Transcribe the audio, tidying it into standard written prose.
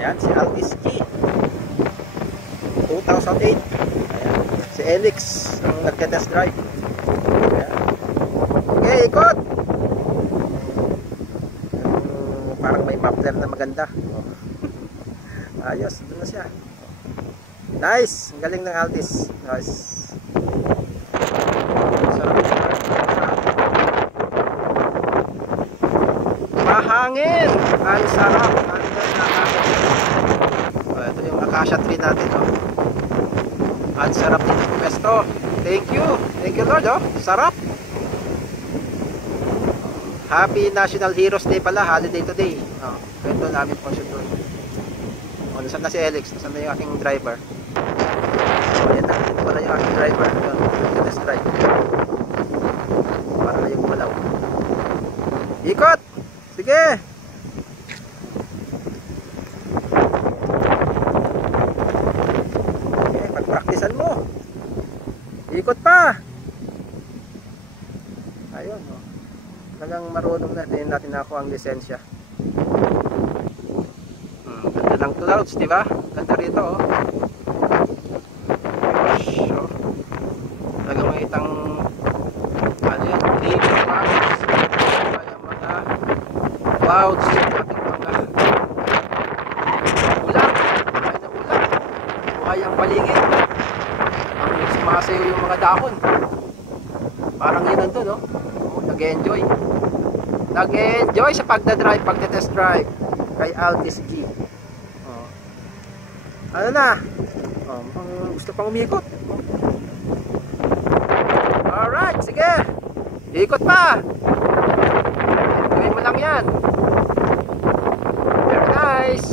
Ayan, si Altis G 2008. Ayan, si Elix ang nagka-test drive. Ayan. Okay, ikot. Parang may muffler na maganda. Ayos, doon na siya. Nice, ang galing ng Altis. Nice. Mahangin. Ang sarap. Ito yung acacia tree natin. Ang sarap dito pumesto. Thank you. Thank you Lord. Sarap. Happy National Heroes Day pala. Holiday today. Ito namin po siya doon. Nasaan na si Alex? Nasaan na yung aking driver? Ayan na. Ito pala yung aking driver. Let's drive. Para na yung malaw. Ikot! Sige! Okay, pagpraktisan mo. Ikot pa! Ayun. Talagang marunong na. Tingnan natin ako ang lisensya. Ganda ng clouds, di ba? Ganda rito, talagang may itang ano yan, libre clouds. Kaya mga clouds yung ating mga ulang. Kaya na ulang. Buhay ang paligid. Ang sumasayo yung mga dahon. Parang yun nandun, nag-enjoy. Nag-enjoy sa pagdadrive, pagda-test drive kay Altis G. Ano na? Gusto pang umikot. Alright, sige. Ikot pa. Gawin mo lang yan. Very nice.